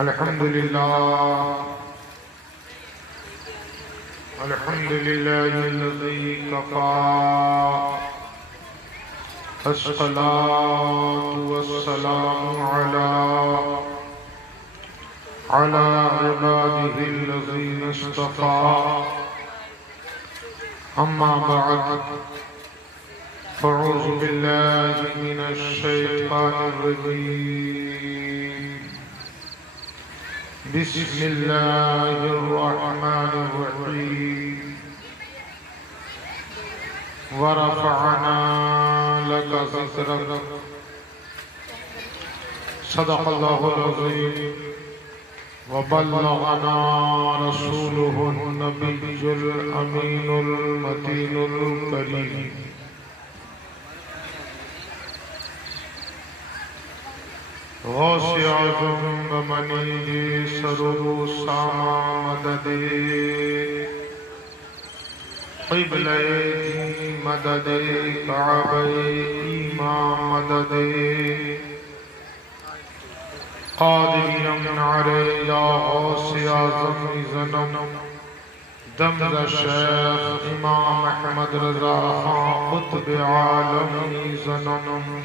الحمد لله الذي كفى الصلاة والسلام على عباده الذين اصطفى أما بعد فأعوذ بالله من الشيطان الرجيم بسم الله الرحمن الرحيم ورفعنا لك ذكرك صدق الله العظيم وبلغنا رسوله النبي الأمين المتين الكريم غوث اعظم بمنی سرور ساما مدد قبلہ دین مدد کعبہ ایمان مدد قادر امن علی یا غوث اعظم زنم دمز شیخ امام احمد رضا خان قطب عالمی زنم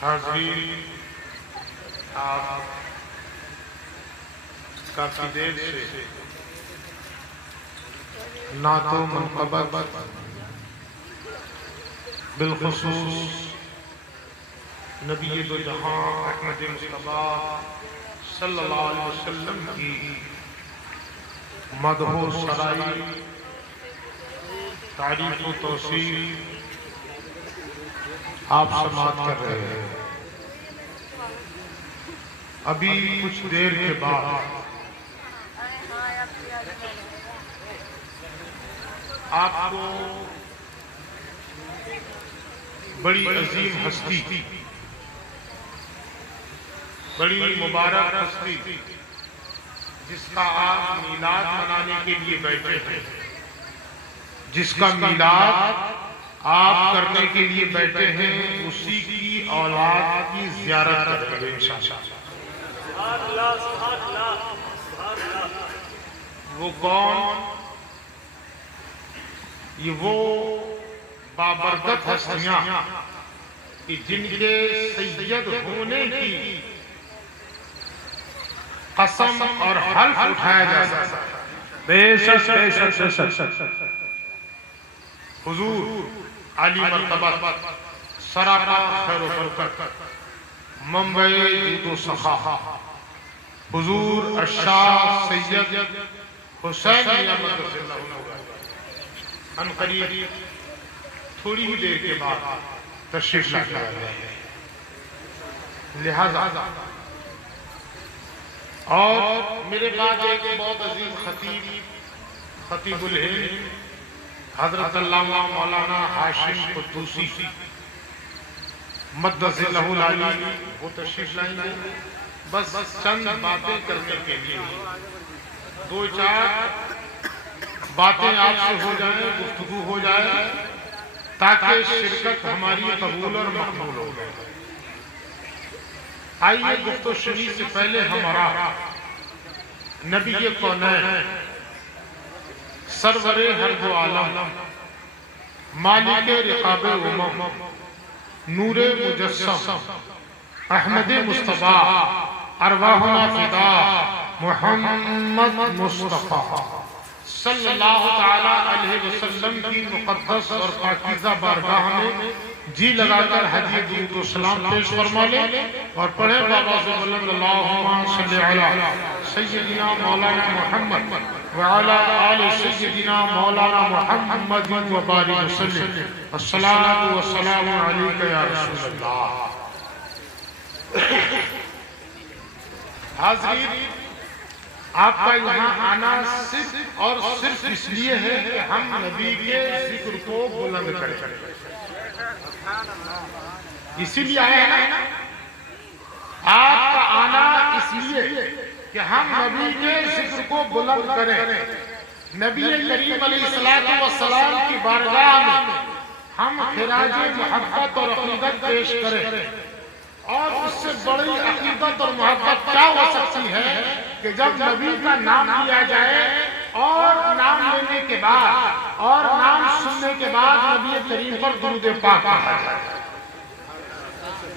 حاضرین، آپ کافی دیر سے نعت و منقبت بالخصوص نبی دو جہاں احمد مصطفیٰ صلی اللہ علیہ وسلم کی مدح و سرائی، تعریف و توصیف آپ سماعت کر رہے ہیں۔ ابھی کچھ دیر کے بعد آپ کو بڑی عظیم ہستی، بڑی مبارک ہستی جس کا آپ میلاد منانے کے لیے بیٹھے ہیں، جس کا میلاد آپ کرنے کے لیے بیٹھے ہیں، اسی کی اولاد کی زیارت کریں گے انشاءاللہ۔ وہ کون؟ یہ وہ بابرکت ہستیاں کہ جن کے سید ہونے کی قسم اور حلف اٹھایا جا سکتا ہے۔ بے شک حضور علی مرتبہ سراپا خیر و برکت منبع جود و سخا حضور الشاہ سید حسین احمد رضی اللہ عنہ ان قریب تھوڑی ہی دیر کے بعد تشریف لے کر آئے ہیں، لہذا اور میرے بعد ایک بہت عظیم خطیب الہند حضرت علامہ مولانا ہاشم قدوسی مدد اللہ العلی وہ تشریف لائیں گے، بس چند باتیں کرنے کے لیے، دو چار باتیں آپ سے ہو جائیں، گفتگو ہو جائے تاکہ شرکت ہماری قبول اور مقبول ہو جائے۔ آئیے گفتگو شنی سے پہلے ہمارا نبی کونین سرور ہر دو عالم مالک رقاب امم نور مجسم احمد مصطفیٰ ارواحنا فدا محمد مصطفیٰ صلی اللہ تعالیٰ علیہ وسلم کی مقدس اور پاکیزہ بارگاہ میں جی لگا کر ہدیہ درود و سلام پیش فرما لیں اور پڑھیں بابا سے بلند اللہم صلی علی سیدنا مولانا محمد وعلى آل سيدنا مولانا محمد وبارك وسلم الصلاة والسلام عليك يا رسول اللہ۔ حاضرین، آپ کا یہاں آنا صرف اور صرف اس لیے ہے کہ ہم نبی کے ذکر کو بلند کریں، اسی لیے آئے ہیں نا۔ آپ کا آنا اس لیے کہ ہم نبی کے ذکر کو بلند کریں، نبی کریم علیہ السلام کی بارگاہ میں ہم خراج محبت اور عقیدت پیش کرے، اور اس سے بڑی عقیدت اور محبت کیا ہو سکتی ہے کہ جب نبی کا نام لیا جائے اور نام لینے کے بعد اور نام سننے کے بعد نبی کریم پر درود پاک پڑھا جائے۔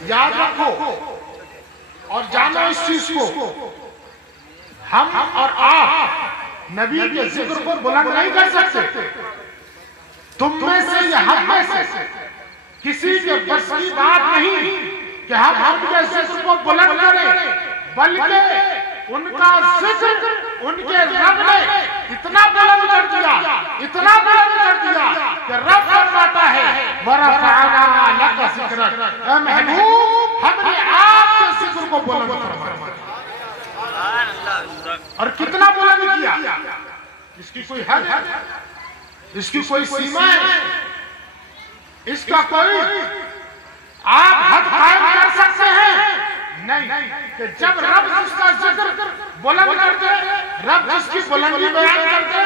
یاد رکھو اور جانو اس چیز کو، ہم اور آپ نبی کے ذکر کو بلند نہیں کر سکتے، تم میں سے یا ہم میں سے کسی کے بس کی بات نہیں کہ ہم کے ذکر کو بلند کریں، بلکہ ان کا ذکر ان کے رب نے اتنا بلند کر دیا، اتنا بلند کر دیا کہ رب فرماتا ہے وَرَفَعْنَا لَكَ ذِكْرَكَ، اے محبوب ہم نے آپ کے ذکر کو بلند فرمایا، اور کتنا بلند کیا، اس کی کوئی حد ہے، اس کی کوئی سیما ہے، اس کا کوئی آپ حد قائم کر سکتے ہیں نہیں، کہ جب رب جس کا ذکر بلند کرتے، رب جس کی بلندی بیان کرتے،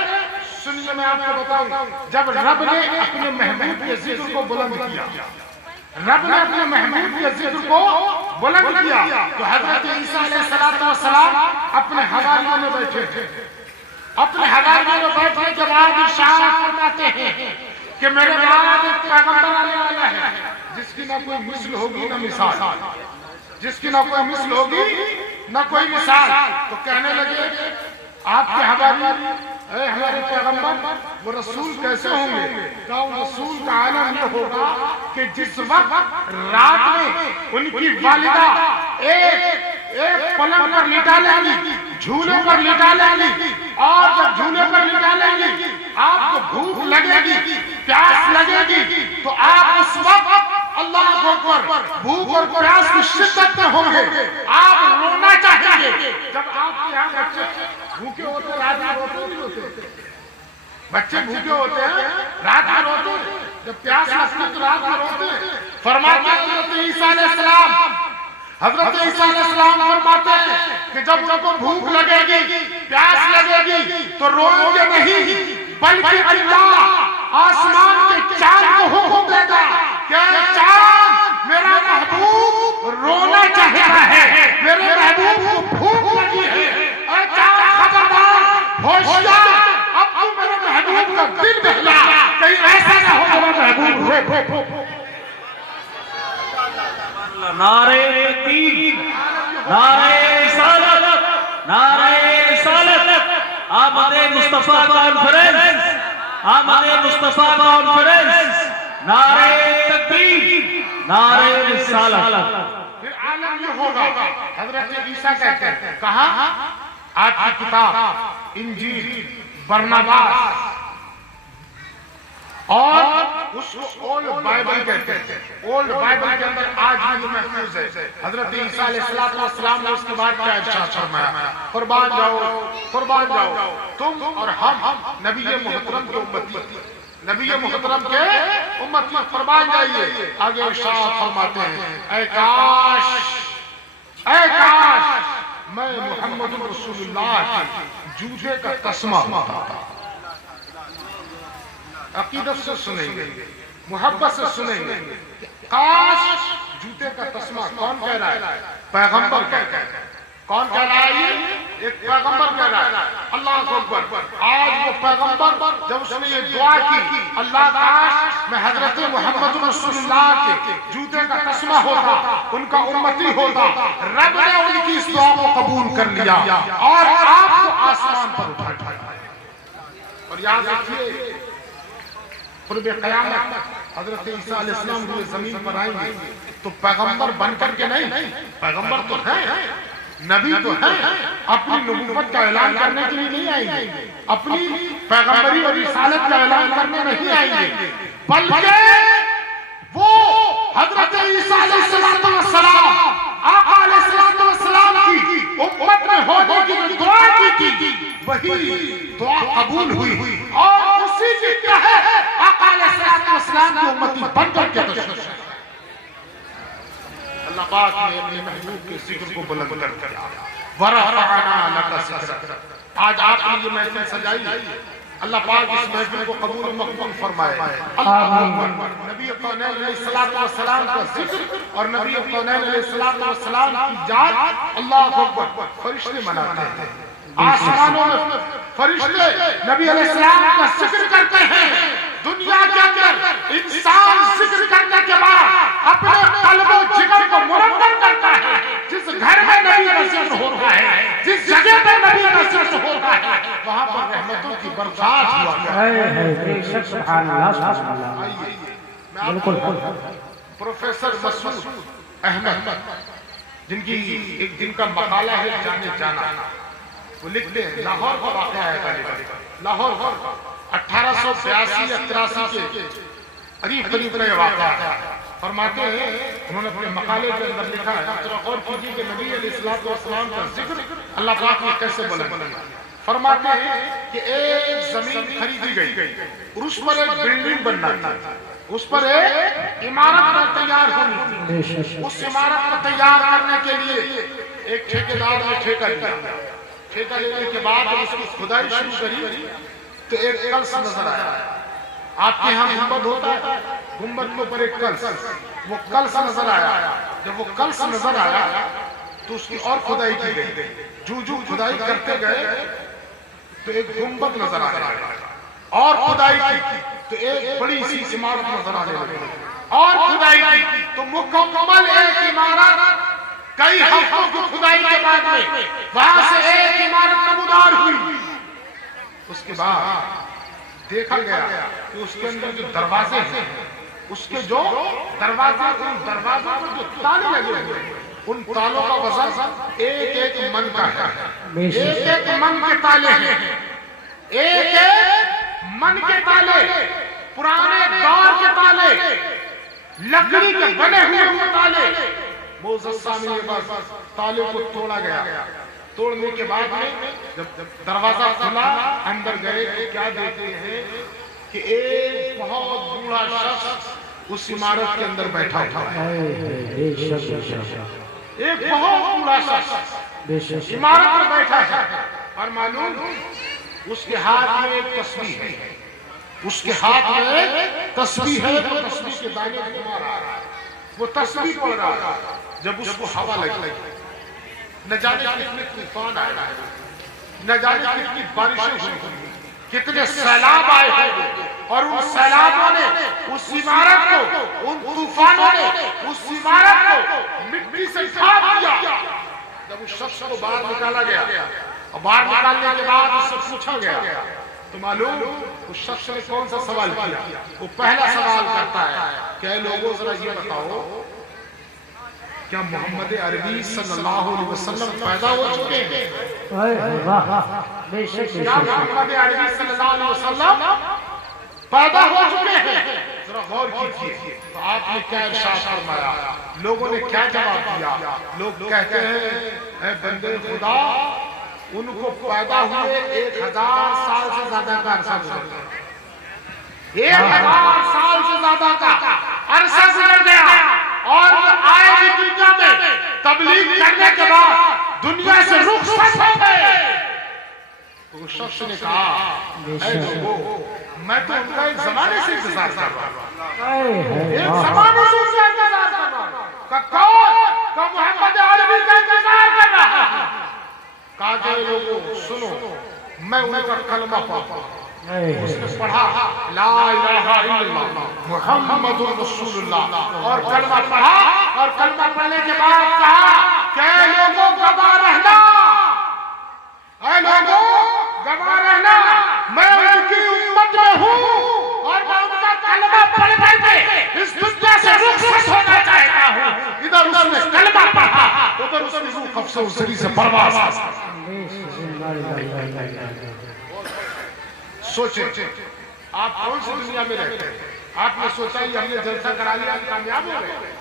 سنیے میں آپ کو بتاؤں، جب رب نے اپنے محبوب کے ذکر کو بلند کیا، رب نے اپنے محبوب کے ذکر کو بلند کیا، تو حضرت عیسیٰ علیہ السلام اپنے حواریوں میں بیٹھے تھے، اپنے حواریوں میں بیٹھنے کے بعد ارشاد فرماتے ہیں کہ میرے بعد ایک پیغمبر آنے والا ہے جس کی نہ کوئی مثل ہوگی نہ مثال، جس کی نہ کوئی مثل ہوگی نہ کوئی مثال، تو کہنے لگے آپ کے حوالی اے ہمارے پیغمبر وہ رسول کیسے ہوں گے؟ کہا وہ رسول کا عالم یہ ہوگا کہ جس وقت رات میں ان کی والدہ ایک پلنگ پر لٹا لیں گی، جھولے پر لٹا لیں گی، اور جب جھولے پر لٹا لیں گی آپ کو بھوک لگے گی، پیاس لگے گی، تو آپ اس وقت اللہ اکبر بھوک اور پیاس کی شدت میں ہوں گے، آپ رونا چاہیں گے۔ جب آپ کے یہاں بچے بھوکے ہوتے ہیں، رات میں روتے نہیں ہوتے، بچے بھوکے ہوتے ہیں رات میں روتے ہیں، جب پیاس لگتی تو رات میں روتے ہیں۔ فرماتے ہیں حضرت عیسیٰ علیہ السلام، حضرت عیسیٰ علیہ السلام فرماتے ہیں کہ جب ان کو بھوک لگے گی، پیاس لگے گی تو روئیں گے نہیں، بلکہ اللہ آسمان کے چاند کو حکم دے گا کہ چاند میرا محبوب رونا چاہتا ہے، میرے محبوب کو بھوک لگی ہے، اے چاند خبردار ہوشیار، اب تو میرے محبوب کا دل بہلا، کہیں ایسا نہ ہو میرا محبوب روئے۔ نعرہ تکبیر، نعرہ رسالت، نعرہ رسالت، آمد مصطفیٰ کانفرنس، آمد مصطفیٰ کانفرنس، نعرہ تکبیر، نعرہ رسالت۔ پھر عالم یہ ہوگا، حضرت عیسیٰ کہتے ہیں، کہاں؟ آپ کی کتاب انجیل، برناباس، اور اس کو اولڈ بائبل کہتے ہیں۔ اولڈ بائبل کے اندر آج بھی محفوظ ہے۔ حضرت عیسیٰ علیہ السلام نے اس کے بعد کیا ارشاد فرمایا؟ قربان جاؤ، قربان جاؤ، تم اور ہم نبی محترم کے امتی، نبی محترم کے امتی، قربان جائیے۔ آگے ارشاد فرماتے ہیں اے کاش، اے کاش میں محمد رسول اللہ کے جوتے کا تسمہ ہوتا۔ عقیدت سے سنیں گے، محبت سے سنیں گے، کاش جوتے کا تسمہ۔ کون کہہ رہا ہے؟ پیغمبر کہہ رہا ہے۔ کون کہہ رہا ہے؟ یہ ایک پیغمبر کہہ رہا ہے۔ اللہ اکبر۔ آج وہ پیغمبر جب اس نے یہ دعا کی، اللہ کاش میں حضرت محمد رسول اللہ کے جوتے کا تسمہ ہوتا، ان کا امتی ہوتا۔ رب نے ان کی اس دعا کو قبول کر لیا اور آپ کو آسمان پر اٹھایا۔ اور یاد رکھیے قرب قیامت حضرت عیسیٰ علیہ السلام روئے زمین پر آئیں گے تو پیغمبر بن کر کے نہیں، پیغمبر تو ہیں، نبی تو ہیں، اپنی نبوت کا اعلان کرنے کے لیے نہیں آئیں گے، اپنی پیغمبری اور رسالت کا اعلان کرنے نہیں آئیں گے، بلکہ وہ حضرت عیسیٰ علیہ السلام، آقا علیہ السلام کی امت میں ہونے کی جو دعا کی تھی وہی دعا قبول ہوئی، اور اسی کی کیا ہے آقا علیہ السلام کی امتی بن کر کے تشریف۔ اللہ پاک نے اپنے محبوب کے ذکر کو بلند کر دیا۔ وَرَفَعْنَا لَكَ ذِكْرَكَ۔ آج آپ نے یہ محفل سجائی، اللہ پاک اس محفل کو قبول و مقبول فرمائے. اللہ اکبر. نبی کونین علیہ السلام کا ذکر اور نبی کونین علیہ السلام کی ذات اللہ اکبر فرشتے مناتے ہیں. آسمانوں میں فرشتے نبی علیہ السلام کا ذکر کرتے ہیں. دنیا کے اندر انسان ذکر کرنے کے بعد اپنے قلب و جگر کو مرتب کرتا ہے. جس گھر میں نبی کا ذکر ہوتا ہے, جس جگہ پہ نبی کا ذکر ہوتا ہے, وہاں پر رحمتوں کی برسات ہوا کرتی ہے. سبحان اللہ سبحان اللہ. میں آپ کو پروفیسر مسعود احمد جن کی جن کا مقالہ ہے جانے جانا, وہ لکھتے ہیں لاہور کا واقعہ ہے. لاہور کا 1882-83 کے قریب کا یہ واقعہ ہے. فرماتے ہیں انہوں نے اپنے مقالے کے اندر لکھا ہے, ذرا غور کیجیے کہ نبی علیہ السلام کا ذکر اللہ پاک نے کیسے بلند. فرماتے ہیں کہ ایک زمین خریدی گئی اور اس پر ایک بلڈنگ بننا تھا, اس پر ایک عمارت تیار ہونی تھی. اس عمارت کو تیار کرنے کے لیے ایک ٹھیکیدار نے ٹھیکہ لیا. ٹھیکہ لینے کے بعد اس کی کھدائی شروع کری تو ایک کلس نظر آیا. آپ کے ہاں گنبد ہوتا ہے, گنبد کے اوپر ایک کلس, وہ کلس نظر آیا. جب وہ کلس نظر آیا تو اس کی اور کھدائی کی گئی. جو کھدائی کرتے گئے تو ایک گنبد نظر آیا, اور کھدائی کی تو ایک بڑی سی عمارت نظر آنے لگی, اور کھدائی کی تو مکمل ایک عمارت. کئی ہفتوں کی کھدائی کے بعد میں وہاں سے ایک عمارت نمودار ہوئی. اس کے بعد دیکھا گیا کہ اس کے اندر جو دروازے ہیں, اس کے جو دروازے, ان دروازوں پر جو تالے لگے ہوئے ہیں, ان تالوں کا وزن ایک من کا ہے. ایک من کے تالے ہیں, ایک من کے تالے, پرانے دور کے تالے, لکڑی کے بنے ہوئے تالے. موزز سامنے بس تالے کو توڑا گیا. توڑنے کے بعد میں جب دروازہ کھلا, اندر گئے تو کیا دیکھتے ہیں کہ ایک بہت بوڑھا شخص اس عمارت کے اندر بیٹھا ہوا ہے. ایک بہت بوڑھا شخص عمارت میں بیٹھا ہے, اور معلوم اس کے ہاتھ میں ایک تسبیح ہے. اس کے ہاتھ میں ایک تسبیح ہے, وہ تسبیح کے دانے گھما رہا ہے, وہ تسبیح پڑھ رہا ہے. جب اس کو ہوا لگی, نہ جانے کتنے طوفان آئے, نہ جانے کتنی بارشیں ہوئی, کتنے سیلاب آئے ہوئے, اور ان سیلابوں نے اس عمارت کو, ان طوفانوں نے اس عمارت کو مٹی سے ڈھانپ دیا. جب اس شخص کو باہر نکالا گیا, اور باہر نکالنے کے بعد اس سے پوچھا گیا تو معلوم اس شخص نے کون سا سوال کیا. وہ پہلا سوال کرتا ہے کہ اے لوگوں ذرا یہ بتاؤ, کیا محمد عربی صلی اللہ علیہ وسلم پیدا ہو چکے ہیں؟ کیا محمد عربی صلی اللہ علیہ وسلم پیدا ہو چکے ہیں؟ ذرا غور کیجئے. تو آپ نے کیا ارشاد فرمایا, لوگوں نے کیا جواب دیا. لوگ کہتے ہیں اے بندے خدا, ان کو پیدا ہوئے 1000 سال سے زیادہ کا عرصہ گزر گیا. 1000 سال سے زیادہ کا عرصہ گزر گیا, اور آئے بھی دنیا میں تبلیغ کرنے کے بعد دنیا سے رخصت ہو گئے. اس شخص نے کہا اے لوگوں, میں تو ان کا ایک زمانے سے انتظار کر رہا ہوں, ایک زمانے سے انتظار کر رہا ہوں. کہ کون, کہ محمد عربی کا انتظار کر رہا ہے. کہا کہ لوگوں سنو, میں ان کا کلمہ پڑھتا ہوں. اس نے پڑھا لا الہ الا اللہ محمد رسول اللہ, اور کلمہ پڑھا, اور کلمہ پڑھنے کے بعد کہا کہ اے لوگوں گواہ رہنا, اے لوگوں گواہ رہنا, میں ان کی امت میں ہوں, اور میں ان کا کلمہ پڑھ کر کے اس دنیا سے رخصت ہونا چاہتا ہوں. ادھر اس نے کلمہ پڑھا, ادھر اس نے روح قبض و سری سے پرواز. سوچیں آپ کون سی دنیا میں رہتے ہیں. آپ نے سوچا یہ ہم نے جلسہ کرا لیا ہم کامیاب ہو گئے.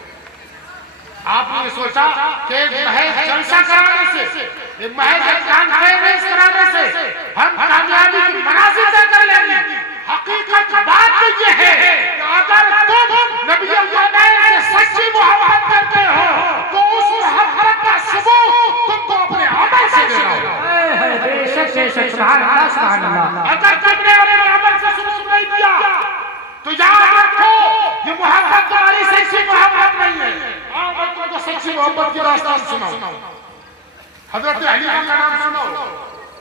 آپ نے سوچا کہ ایک محض جلسہ کرانے سے, ایک محض کانفرنس کرانے سے ہم کامیابی کی منازل طے کر لیں گے. حقیقت بات یہ ہے کہ اگر تم نبی کونین سے سچی محبت کرتے ہو تو اس محبت کا ثبوت تم کو اپنے عمل سے دینا ہوگا. سبحان اللہ سبحان اللہ. اگر تم نے سی محبت کی داستان سناؤں. حضرت حلیمہ کا نام سنا ہوگا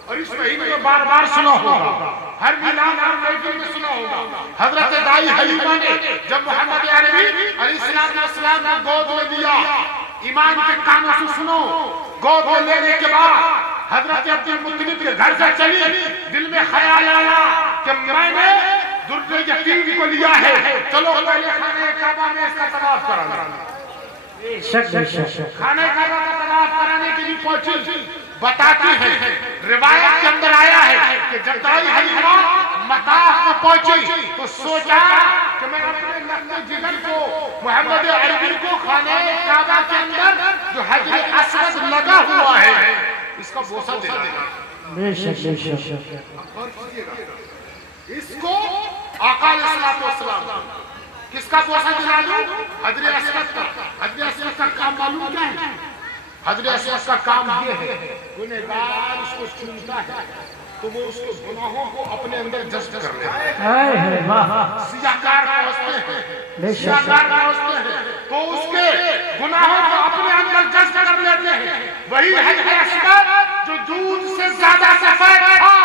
اور اس مہینے میں بار بار سنا ہوگا, ہر میلاد اور محفل میں سنا ہوگا. حضرت دائی حلیمہ نے جب محمد عربی علیہ السلام کو گود میں دیا, ایمان کے کانوں سے سنو, گود میں لینے کے بعد حضرت عبد المطلب کے گھر سے چلی, دل میں خیال آیا کہ میں نے درد یتیم کو لیا ہے, چلو پہلے خانہ کعبہ میں اس کا طواف کرانا. خانہ کعبہ کا طواف کرانے کے لیے پہنچی. بتاتی ہے روایت کے اندر آیا ہے کہ جب دائی حلیمہ مطاف میں پہنچی تو سوچا کہ میں اپنے لخت جگر کو محمد عربی کو خانہ کعبہ کے اندر جو حجر اسود لگا ہوا ہے اس کا بوسہ دینا. بے شک بے شک. اس کو آقا علیہ السلام کس کا بوسہ دلا دوں؟ حجر اسود کا. حجر اسود کا کام معلوم کیا ہے؟ حجر اسود کا کام یہ ہے, گنہگار اس کو چومتا ہے تو وہ اس کے گناہوں کو اپنے اندر جذب کر لیتا ہے. سیاہکار پہنچتے ہیں, سیاہکار پہنچتے ہیں تو اس کے گناہوں کو اپنے اندر جذب کر لیتے ہیں. وہی حجر اسود جو دودھ سے زیادہ سفید تھا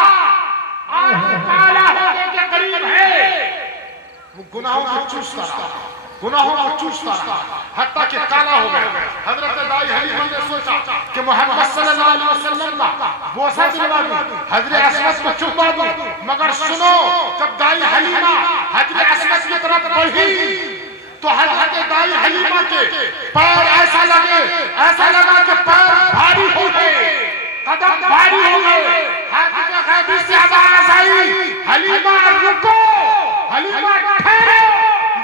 آج کالا ہونے کے قریب ہے, وہ گناہوں کو چوستا رہا, گناہوں کو چوستا رہا حتیٰ کہ کالا ہو گیا. حضرت دائی حلیمہ نے سوچا کہ محمد صلی اللہ علیہ وسلم کا بوسہ دلوا دوں, حجر اسود کو چوما دوں. مگر سنو, جب دائی حلیمہ حجر اسود کی طرف بڑھی تو حضرت دائی حلیمہ کے پیر ایسا لگا کہ پیر بھاری ہو گئے, قدم بھاری ہو گئے. حافظ غیبی سے آواز آئی, حلیمہ رکو, حلیمہ ٹھہرو,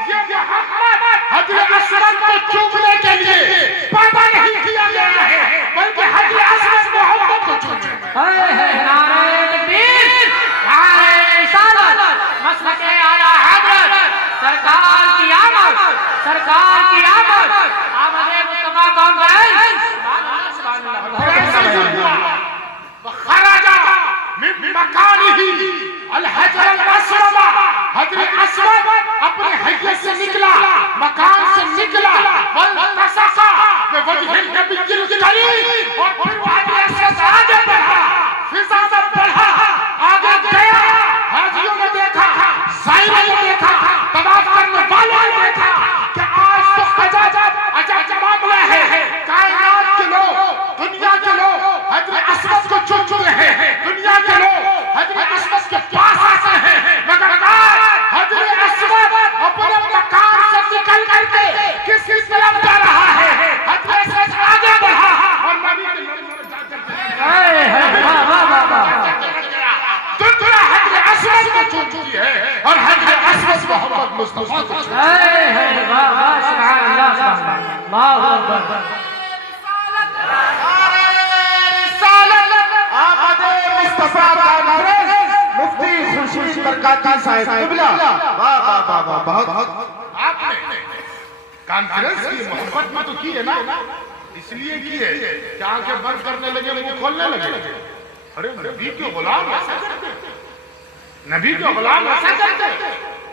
یہ محمد حجر اسود کو چومنے کے لیے پیدا نہیں کیا گیا ہے بلکہ حجر اسود محمد کو چومے. نعرہ تکبیر, نعرہ رسالت, مسلک اعلیٰ حضرت, سرکار کی آمد, سرکار کی آمد, آمد مصطفیٰ کانفرنس. خرج من مکانہ الحجر الاسود, حجر اسود اپنے حیث سے نکلا, مکان سے نکلا, والتصق بوجہ النبی الکریم, اور پھر وہ حجر اسود آگے بڑھا, فضا میں بڑھا, آگے گیا. حاجیوں نے دیکھا, زائروں نے دیکھا, طواف کرنے والوں نے دیکھا کہ آج تو عجب معاملہ ہے. کائنات کے لوگ, دنیا کے لوگ حجر اسود کو چوم چکے ہیں, دنیا کے لوگ حجر اسود کے پاس آتے ہیں, مگر حجر اسود اپنے مکان سے نکل کر کے کس طرف جا رہا ہے؟ حجر اسود آگے بڑھا اور نبی کے دنیا حجر اسود کو چوم چکی ہے اور حجر اسود محمد مصطفیٰ کو چوم. سبحان اللہ, اللہ اکبر. مصطفیٰ کانفرنس, مفتی خورشید برکاتی صاحب قبلہ. واہ واہ واہ, بہت. آپ نے کانفرنس کی محبت میں تو کی ہے نا, اس لیے کی ہے کہ آنکھیں بند کرنے لگے, منہ کھولنے لگے. ارے نبی کے غلام ایسا کرتے, نبی کے غلام ایسا کرتے.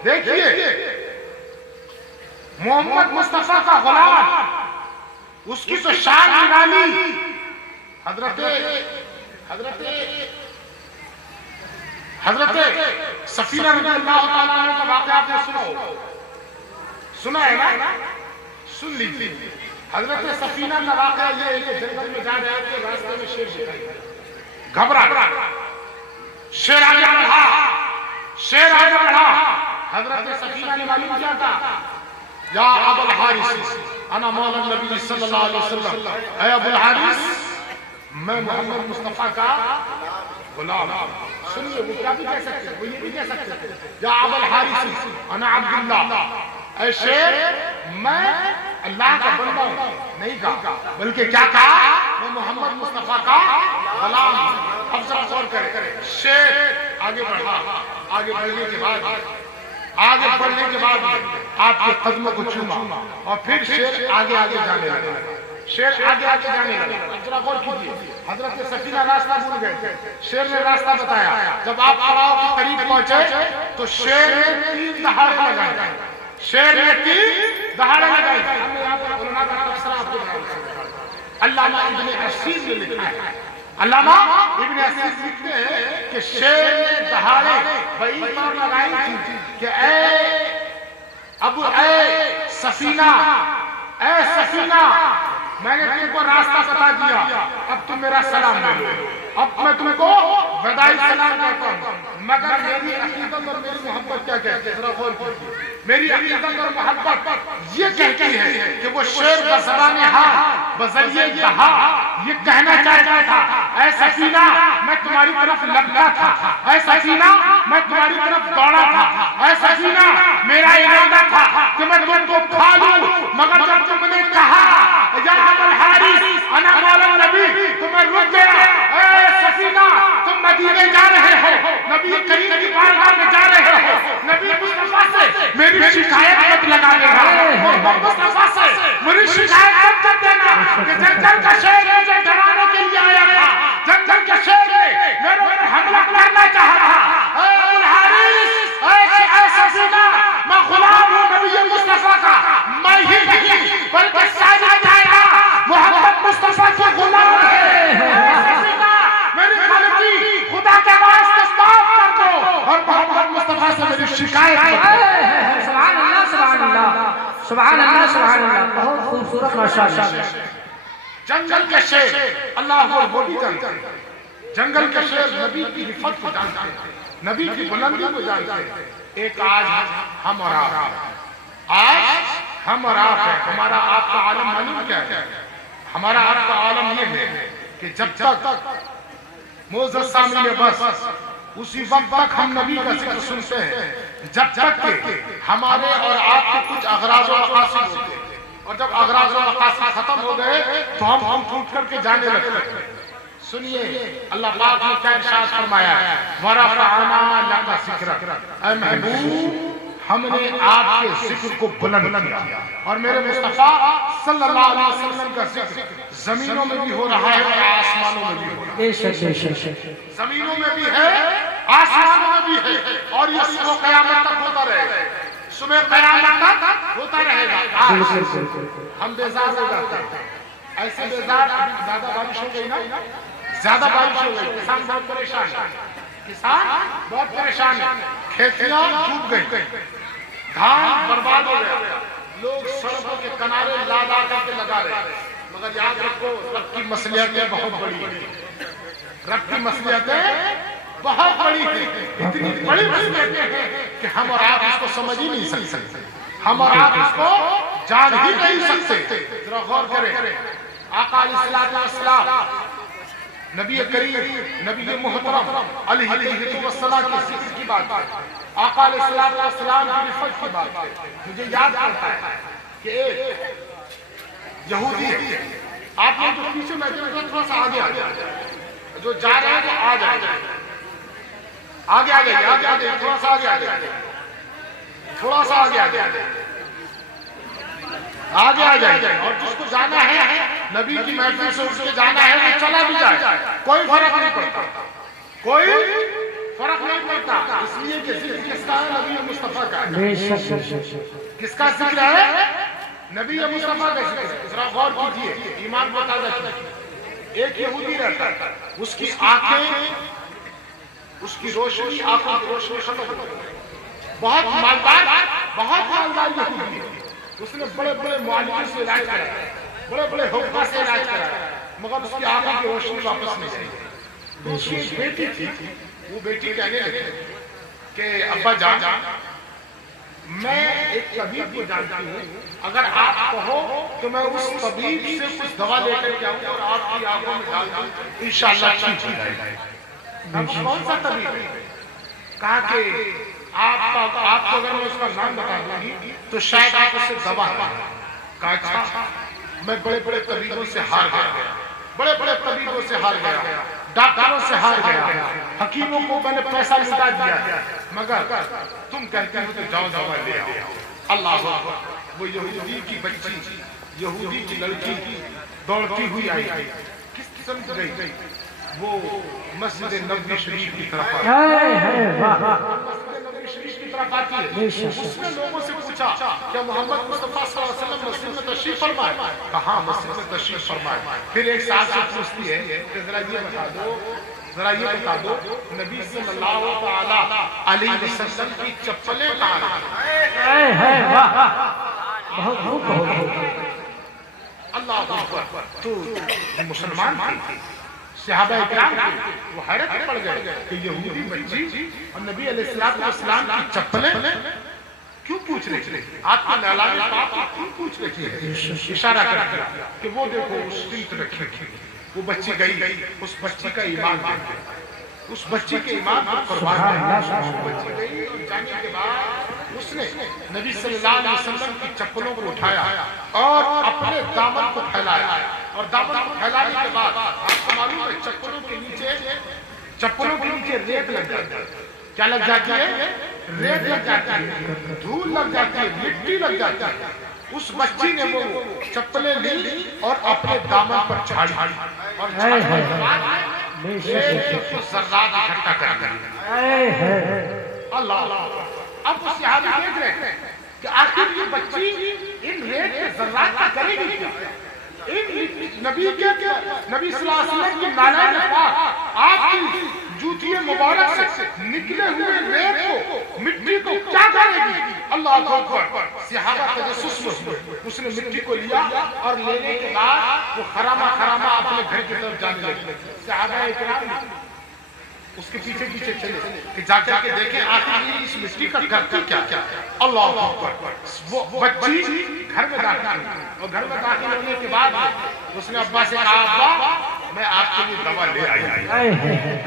دیکھیے محمد مصطفیٰ کا غلام, اس کی تو شان نرالی. حضرت سفینہ رضی اللہ تعالیٰ عنہ کا واقعہ آپ نے سنا ہے نا, سن لیجیے. حضرت سفینہ کا واقعہ یہ ہے کہ جنگل میں جا رہے تھے, راستے میں شیر دکھائی دیا, گھبرا, شیر آگے بڑھا, شیر آگے بڑھا. حضرت سفینہ نے معلوم کیا تھا, یا ابو الحارث انا مولا النبی صلی اللہ علیہ وسلم, اے ابو الحارث میں محمد مصطفیٰ کا غلام. سنیے وہ کیا بھی کہہ سکتے ہیں, وہ یہ بھی کہہ سکتے ہیں یا ابو الحارث انا عبداللہ, اے شیر میں اللہ کا بندہ ہوں. نہیں کہا بلکہ کیا کہا, میں محمد مصطفیٰ کا غلام ہوں. اب ذرا غور کریں, شیر آگے بڑھا, آگے بڑھنے کے بعد آپ کے قدموں کو چوما اور پھر شیر آگے جانے لگا, شیر آگے جانے لگا. اب ذرا غور کیجیے, حضرت سفینہ راستہ بھول گئے, شیر نے راستہ بتایا. جب آپ پڑاؤ کے قریب پہنچے تو شیر نے 3 دہاڑے لگائے, شیر نے 3 دہاڑے لگائے. ہم نے یہاں پر علماء کا تبصرہ آپ کو بتایا. ابن اسیر نے لکھا ہے. علامہ ابن اسیر لکھتے ہیں کہ شیر نے دہاڑے وہی مار لگائی تھی کہ اے سفینہ، اے سفینہ، میں نے تم کو راستہ بتا دیا، اب تم میرا سلام لے لو. اب میں تم کو وداعی سلام کہتا ہوں، مگر میری عقیدت اور میری محبت کیا کہتی ہے؟ ذرا غور کیجیے. میری عقیدت اور محبت یہ کہتی ہے کہ وہ شیر بزبان حال بذریعہ دہا یہ کہنا چاہتا تھا، اے سفینہ میں تمہاری طرف لگتا تھا، اے سفینہ میں تمہاری طرف دوڑا تھا، اے سفینہ میرا ارادہ تھا کہ میں تم کو کھا لوں، مگر جب تم نے کہا یا ابا الحارث انا مولا النبی تو میں رک گیا. اے سفینہ تم مدینے جا رہے ہو، نبی کریم کی بارگاہ میں جا رہے ہو، نبی مصطفیٰ سے میری شکایت مت لگا دینا، مصطفیٰ سے میری شکایت مت کر دینا کہ جنگل کا شیر مجھے ڈرانے کے لیے آیا تھا، جنگل کے شیر نے میرے پر حملہ کرنا چاہا تھا. اے ابو الحارث، اے سفینہ میں غلام ہوں نبی مصطفیٰ کا، میں ہی نہیں بلکہ ساری کائنات محمد مصطفیٰ کے غلام ہے. میری غلطی خدا کے واسطے معاف کر دو اور محمد مصطفیٰ سے میری شکایت کرو. سبحان اللہ سبحان اللہ سبحان اللہ سبحان اللہ. بہت خوبصورت ماشاءاللہ. جنگل کے شیر اللہ وہ بھی جانتے ہیں، جنگل کے شیر نبی کی رفت کو جانتے ہیں، نبی کی بلندی کو جانتے ہیں. ایک آج ہم اور آپ، آج ہم اور آپ ہیں. ہمارا آپ کا عالم معلوم کیا ہے؟ ہمارا آپ کا عالم یہ ہے کہ جب تک معزز سامعین بس اسی وقت تک ہم نبی کا ذکر سنتے ہیں جب تک کہ ہمارے اور آپ کے کچھ اغراض و مقاصد ہوتے ہیں، اور جب اغراض و مقاصد ختم ہو گئے تو ہم ٹوٹ کر کے جانے لگتے ہیں. سنیے اللہ پاک نے کیا ارشاد فرمایا ہے، وَرَفَعْنَا لَكَ ذِكْرَكَ، اے محبوب ہم نے آپ کے ذکر کو بلند کیا. اور میرے مصطفیٰ صلی اللہ علیہ وسلم کا ذکر زمینوں میں بھی ہو رہا ہے اور آسمانوں میں بھی ہو رہا ہے. زمینوں میں بھی ہے، آسمانوں میں بھی ہے، اور یہ صبح قیامت تک ہوتا رہے گا، صبح قیامت تک ہوتا رہے گا. ہم بیزار ہو جاتے ہیں، ایسے بیزار. زیادہ بارش ہو گئی نا، زیادہ بارش ہو گئی، کسان بہت پریشان ہے، کسان بہت پریشان ہے، کھیتیاں ڈوب گئی، دھان برباد ہو گیا، لوگ سڑکوں کے کنارے لا لا کر کے لگا رہے ہیں. مگر یاد رکھو رب کی مصلحتیں بہت بڑی ہیں، رب کی مصلحتیں بہت بڑی ہیں، اتنی بڑی مصلحتیں ہیں کہ ہم اور آپ اس کو سمجھ ہی نہیں سکتے، ہم اور آپ اس کو جان ہی نہیں سکتے. ذرا غور کریں، آقا علیہ السلام نبی کریم نبی محترم علیہ السلام کی ذکر کی بات ہے، آقا علیہ السلام کی رفت کی بات ہے. مجھے یاد آتا ہے کہ ایک یہودی ہے، آپ نے جو پیچھے بیٹھے ہوئے تھوڑا سا آگے آ جائے، جو جا رہے ہیں تو آ جائے، آگے آ جائے، آگے آ جائے، تھوڑا سا آگے آ جائے، تھوڑا سا آگے آ جائے، آگے آ جائے. اور جس کو جانا ہے نبی کی محفل سے اس کے جانا ہے وہ چلا بھی جائے، کوئی فرق نہیں پڑتا، کوئی فرق نہیں پڑتا. اس لیے کہ ذکر کس کا ہے؟ نبی مصطفیٰ کا ہے. کس کا ذکر ہے؟ نبی مصطفیٰ کا ذکر ہے. ذرا غور کیجیے، ایمان کو تازہ کیجیے. ایک یہودی رہتا ہے، اس کی آنکھیں، اس کی روشنی، آنکھوں کی روشنی ختم ہو گئی. بہت مالدار یہودی ہے، اس نے بڑے بڑے معالجوں سے علاج کرایا، بڑے بڑے حکمہ سے علاج کرایا، مگر اس کی آنکھوں کی روشنی واپس نہیں آئی. تو اس کی ایک بیٹی تھی، وہ بیٹی کہنے لگی کہ ابا جان میں ایک طبیب کو جانتی ہوں، اگر آپ کہو تو میں اس طبیب سے کچھ دوا لے کر کے آؤں اور آپ کی آنکھوں میں ڈال دوں، انشاءاللہ ٹھیک ہو جائے گا. کون سا طبیب؟ کہا کہ آپ کو اگر میں اس کا نام بتا دوں گی تو شاید آپ اس سے دوا لیں. کہا اچھا. میں بڑے بڑے طبیبوں سے ہار گیا، بڑے بڑے طبیبوں سے ہار گیا، ڈاکٹروں سے ہار گیا، حکیموں کو میں نے پیسہ لٹا دیا، مگر تم کہتے ہو تو جاؤ دوا لے آؤ. اللہ اکبر. وہ یہودی کی بچی، یہودی کی لڑکی دوڑتی ہوئی آئی. کس قسم کی گئی؟ وہ مسجد نبوی شریف کی طرف آتی ہے. اس نے لوگوں سے پوچھا کہ محمد مصطفیٰ صلی اللہ علیہ وسلم مسجد میں تشریف فرمائے؟ کہاں مسجد میں تشریف فرمائے؟ پھر ایک سال سے پوچھتی ہے کہ ذرا یہ بتا دو نبی صلی اللہ تعالی علیہ وسلم کی چپلیں کہاں ہیں؟ بہت خوب بہت اللہ اکبر. تو مسلمان تھے صحابہ اکرام تھے، وہ حیرت میں پڑ گئے کہ یہودی بچی اور نبی علیہ السلام کی چپلیں کیوں پوچھ رہی تھی؟ آپ کی نالائق بات کیوں پوچھ رہی تھی؟ اشارہ کر دیا کہ وہ دیکھو اس بنت رکھی تھی، وہ بچی گئی، اس بچی کا ایمان دیکھے، اس بچی کے ایمان کو قربان دیا. بچی گئی اور جانے کے بعد اس نے نبی صلی اللہ علیہ وسلم کی چپلوں کو اٹھایا اور اپنے دامن کو پھیلایا، اور دامن کو پھیلانے کے بعد آپ کو معلوم ہے چپلوں کے نیچے ریت لگ جاتی ہے. کیا لگ جاتی ہے؟ ریت لگ جاتی ہے، دھول لگ جاتی ہے، مٹی لگ جاتی ہے. اس بچی نے وہ چپلیں لی اور اپنے دامن پر جھاڑی، اور جھاڑنے کے بعد ایک ذرات اکٹھا کر دیا. اللہ اب وہ صحابی دیکھ رہے ہیں کہ آخر یہ بچی ان ریت کے ذرات کا کرے گی کیا؟ نبی صلی اللہ علیہ وسلم کی نالائق پاک آپ کی جوتی مبارک سے نکلے ہوئے ریت کو، مٹی کو کیا کرے گی؟ اللہ اکبر. صحابہ تجسس میں ہوئے، اس نے مٹی کو لیا اور لینے کے بعد وہ خرامہ اپنے گھر کی طرف جانے لگے. صحابہ اکرام اس کے پیچھے چلے کہ جا کر کے دیکھیں آخر یہ اس مٹی کا کرتی کیا. اللہ اکبر. وہ بچی گھر میں داخل ہوئی اور گھر میں داخل ہونے کے بعد اس نے ابا سے کہا ابا میں آپ کے لیے دوا لے آئی.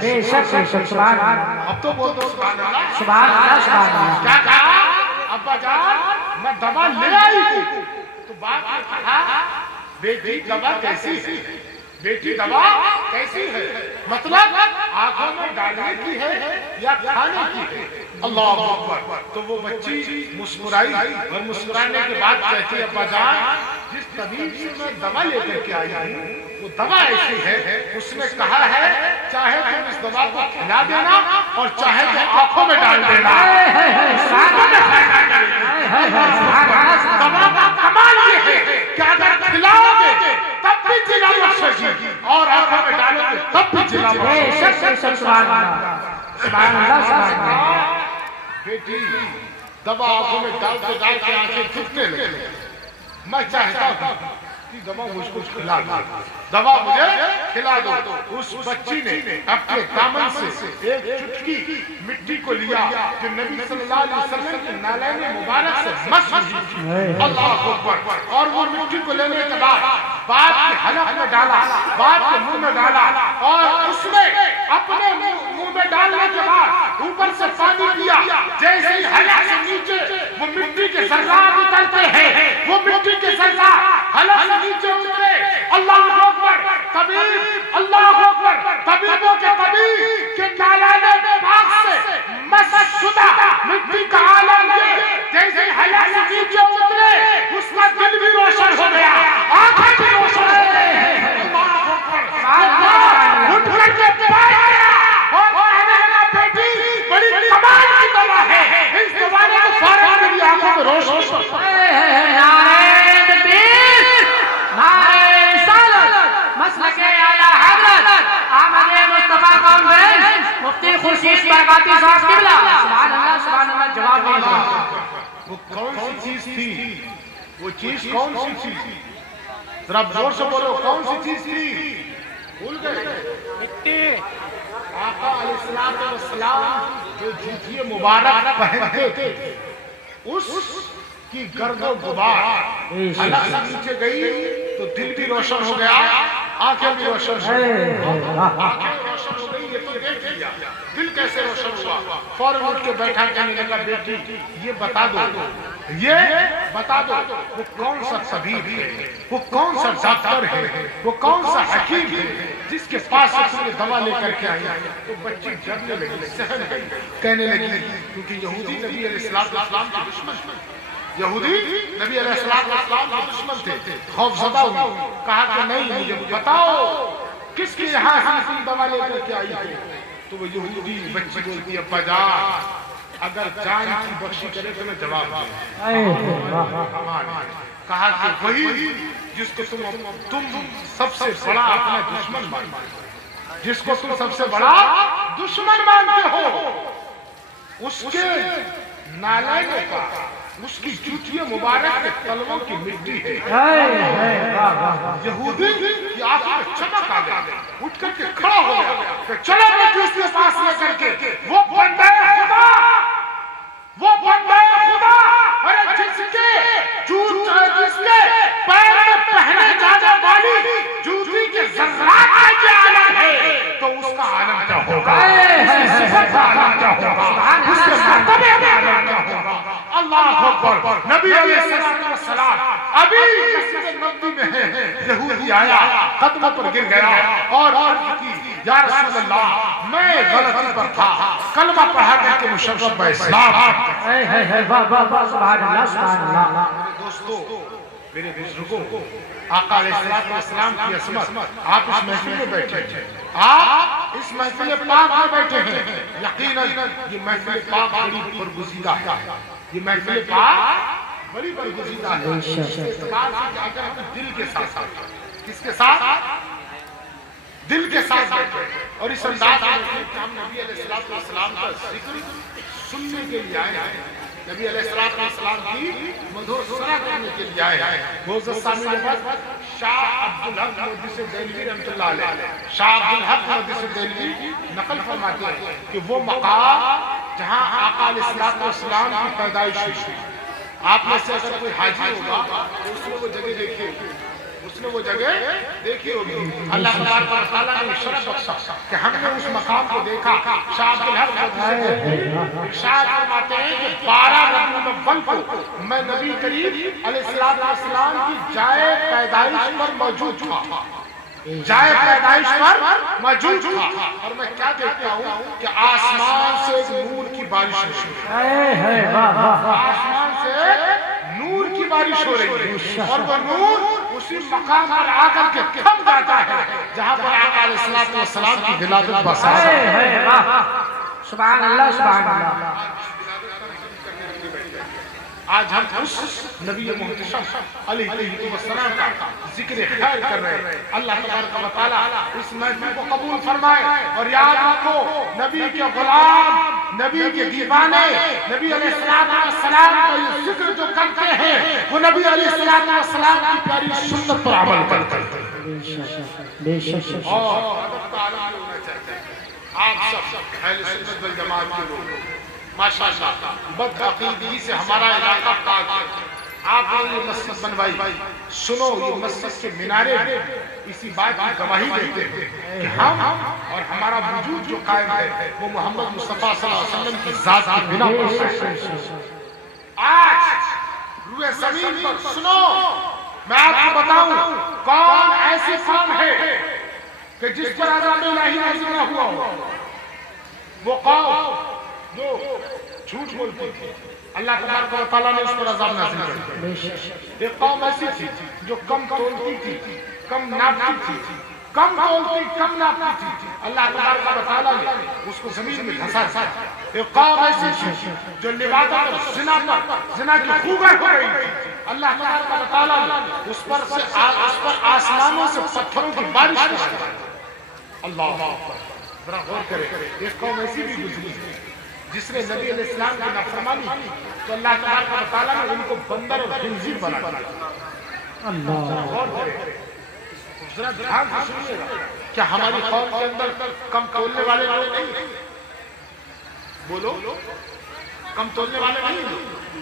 بے شک سبحان اللہ. اب تو بول دو سبحان اللہ. سبحان اللہ سبحان اللہ. کیا کہا؟ ابا جان میں دوا لے آئی ہوں. تو باپ نے کہا بیٹی دوا کیسی ہے؟ بیٹی دوا کیسی ہے؟ مطلب آنکھوں میں ڈالنے کی ہے یا کھانے کی ہے؟ اللہ اکبر. تو وہ بچی مسکرائی اور مسکرانے کے بعد کہتی ہے ابا جان جس طبیب سے میں دوا لے کر کے آئی ہوں وہ دوا ایسی ہے، اس نے کہا ہے چاہے تم اس دوا کو کھلا دینا اور چاہے تو آنکھوں میں ڈال دینا. دوا کا کمال یہ ہے کہ اگر کھلاؤ گے تب بھی جلا بخشے گی اور آنکھوں میں ڈالو گے تب بھی جلا بخشے گی. سبحان اللہ سبحان اللہ سبحان اللہ. بیٹی دوا آنکھوں میں ڈال کے آنکھیں پھٹنے لگے. میں چاہتا ہوں کہ دوا مجھ کو کھلا دو، دوا مجھے کھلا دو. اس بچی نے اپنے دامن سے ایک چٹکی مٹی کو لیا جو نبی صلی اللہ علیہ وسلم کی نالین مبارک سے مس ہوئی تھی. اللہ اکبر. اور وہ مٹی کو لینے کے بعد باپ کے حلق میں ڈالا، باپ کے منہ میں ڈالا، اور اس نے اپنے منہ میں ڈالنے کے بعد اوپر سے پانی پیا. جیسے ہی حلق سے نیچے وہ مٹی کے ذرات اترتے ہیں، وہ مٹی کے ذرات حلق سے نیچے اترے. اللہ اکبر. طبیب اللہ اکبر. طبیبوں کے طبیب کے نالین پاک سے مس شدہ مٹی کا عالم یہ جیسے حلق سے نیچے اترے اس کا دل بھی روشن ہو گیا، آنکھیں بھی روشن ہو گئی. اٹھ کر کے بیٹھ گیا اور کہنے لگا بیٹی بڑی کمال کی دوا ہے، اس دوا نے تو سارے میری آنکھوں میں روشن ہو گئی. نعرہ تکبیر، نعرہ رسالت، مسلک اعلی حضرت احمد مصطفیٰ کانفرنس مفتی خورشید برکاتی صاحب قبلہ. سبحان اللہ سبحان اللہ. جواب دیں. وہ کون سی چیز تھی؟ وہ چیز کون سی تھی؟ ذرا زور سے بولو کون سی چیز تھی؟ بھول گئے؟ آقا علیہ السلام جو جوتی مبارک پہنتے تھے اس کی گرد و غبار حلق سے نیچے گئی تو دل بھی روشن ہو گیا، آنکھیں بھی روشن ہو گئی. آنکھیں روشن ہو گئی یہ تو دیکھ لیا، دل کیسے روشن ہوا؟ فوراً اٹھ کے بیٹھا کہنے لگا بیٹی یہ بتا دو وہ کون سا طبیب ہے، وہ کون سا ڈاکٹر ہے، وہ کون سا حکیم ہے جس کے پاس سے دوا لے کر کے آئی. تو بچی ڈرنے لگی، سہن گئی، کہنے لگی کیونکہ یہودی نبی علیہ السلام کے دشمن تھے، یہودی نبی علیہ السلام کے دشمن تھے. خوف زدہ ہوئی، کہا کہ نہیں مجھے بتاؤ کس کے یہاں سے دوا لے کر کے آئی ہے. تو وہ یہودی بچی بولتی ابا جان اگر جان کی بخشی کرے تو میں جواب دوں. کہا کہ وہی جس کو تم سب سے بڑا اپنا دشمن مانتے ہو، جس کو تم سب سے بڑا دشمن مانتے ہو، اس کے نالائنوں کا، اس کی جوتی مبارک کے تلووں کی مٹی ہے۔ یہودی کی آنکھوں میں چمک آ گئی، اٹھ کر کے کھڑا ہو گیا کہ چلو بیٹی اس کے پاس لے کر کے وہ بندہ خدا، وہ بندہ خدا، ارے جس کے پیر میں پہنے جانے والی جوتی کے ذرات کا کیا عالم ہے، تو اس کا عالم کیا ہوگا، اس کی صفت کا عالم کیا ہوگا، اس کے مرتبے کا عالم کیا ہوگا۔ اللہ اکبر۔ نبی علیہ السلام ابھی مسجد نبوی میں ہے، یہودی آیا، قدموں پر گر گیا اور عرض کی یا رسول اللہ میں غلطی پر تھا، کلمہ پڑھا کر کے مشرف میں اسلام۔ سبحان اللہ سبحان اللہ۔ دوستو، میرے بزرگوں، آقا علیہ السلام کی عظمت، آپ اس محفل میں بیٹھے ہیں، آپ اس محفل پاک میں بیٹھے ہیں، یقیناً یہ محفل پاک بڑی برگزیدہ ہے، یہ محفل پاک بڑی برگزیدہ ہے، اعتبار سے کہ اگر ہم دل کے ساتھ، کس کے ساتھ؟ دل کے ساتھ بیٹھے اور اس انداز میں کہ ہم نبی علیہ السلام کا ذکر سننے کے لیے آئے ہیں، نبی علیہ السلام کی مدھر سنا کرنے کے لیے آئے ہیں۔ معزز سامعین، شاہ عبدالحق محدث دہلوی رحمۃ اللہ علیہ، شاہ عبدالحق محدث دہلوی نقل فرماتے ہیں کہ وہ مقام جہاں آقا علیہ السلام کی پیدائش ہوئی، آپ میں سے اگر کوئی حاجی ہوگا تو اس نے وہ جگہ دیکھی ہوگی، اس نے وہ جگہ دیکھی ہوگی۔ اللہ تبارک و تعالیٰ نے شرف بخشا کہ ہم نے اس مقام کو دیکھا۔ شاہ عبدالحق ارشاد فرماتے ہیں کہ 12 ربیع الاول کو میں نبی کریم علیہ السلام کی جائے پیدائش پر موجود تھا، جائے پیدائش پر موجود تھا، اور میں کیا دیکھتا ہوں کہ آسمان سے نور کی بارش ہو رہی ہے، آسمان سے نور کی بارش ہو رہی ہے، اور وہ نور اسی مقام پر آ کر کے تھم جاتا ہے جہاں پر آقا علیہ السلام کی ولادت بسا ہے۔ سبحان اللہ سبحان اللہ۔ آج ہم اس نبی محتشم علیہ السلام کا ذکر خیر کر رہے ہیں۔ اللہ تبارک و تعالیٰ اس محفل کو قبول فرمائے، اور یاد رکھو نبی کے غلام، نبی کے دیوانے، نبی علیہ السلام کا یہ ذکر جو کرتے ہیں وہ نبی علیہ السلام کی پیاری سنت پر عمل کرتے ہیں۔ اور آپ سب اہل سنت والجماعت کے لوگ ماشاءاللہ بدعقیدگی سے ہمارا علاقہ پاک ہے، آپ نے یہ مسجد بنوائی، سنو یہ مسجد کے مینارے اسی بات کی گواہی دیتے ہیں کہ ہم اور ہمارا وجود جو قائم ہے وہ محمد مصطفیٰ صلی اللہ علیہ وسلم کی ذات کی بنا پر ہے۔ آج روئے زمین پر سنو، میں آپ کو بتاؤں کون ایسی قوم ہے کہ جس پر عذاب الہی نازل نہ ہوا ہو، وہ قوم جو جھوٹ بولتی تھی، اللہ تبارک و تعالیٰ نے اس پر عذاب نازل کیا۔ ایک قوم ایسی تھی جو کم تولتی تھی، کم ناپتی تھی، کم تولتی کم ناپتی تھی، اللہ تبارک و تعالیٰ نے اس کو زمین میں دھسا تھا۔ ایک قوم ایسی تھی جو لواطت اور زنا کی خوبیں ہو رہی تھی، اللہ تبارک و تعالیٰ نے اس پر آسمانوں سے پتھروں کی بارش کی۔ اللہ ذرا غور کرے، ایک قوم ایسی بھی گزری جس نے نبی علیہ السلام کی نافرمانی کی تو اللہ تبارک و تعالیٰ نے ان کو بندر اور خنزیر بنا دیا۔ اللہ غور کرے، ذرا دھیان سے سنیے گا، کیا ہماری قوم کے اندر کم تولنے والے لوگ نہیں ہیں؟ بولو، کم تولنے والے نہیں ہیں؟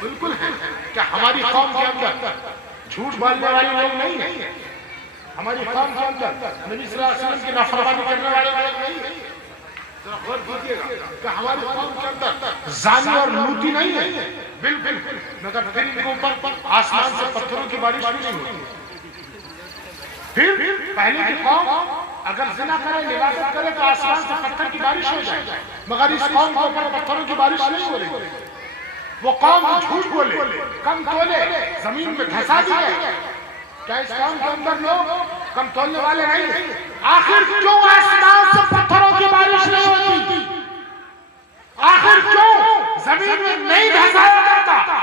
بالکل ہیں۔ کیا ہماری قوم کے اندر جھوٹ بولنے والے لوگ نہیں ہیں؟ ہماری قوم کے اندر نبی صلی اللہ علیہ وسلم کی نافرمانی کرنے والے لوگ نہیں ہیں؟ ذرا غور کیجیے گا کہ ہماری قوم کے اندر زانی اور لوٹی نہیں ہے؟ بالکل، مگر پھر ان کے اوپر آسمان سے پتھروں کی بارش نہیں ہوتی۔ پھر پہلے کی قوم اگر زنا کرے، لواطت کرے تو آسمان سے پتھر کی بارش ہو جائے، مگر اس قوم کے اوپر پتھروں کی بارش نہیں ہو رہی۔ وہ قوم جھوٹ بولے، کم تولے، زمین میں دھسا دیے۔ کیا اس قوم کے اندر لوگ کم تولنے والے نہیں ہیں؟ آخر کیوں آسمان سے پتھروں کی بارش نہیں ہوتی؟ آخر کیوں زمین میں نہیں دھسایا جاتا؟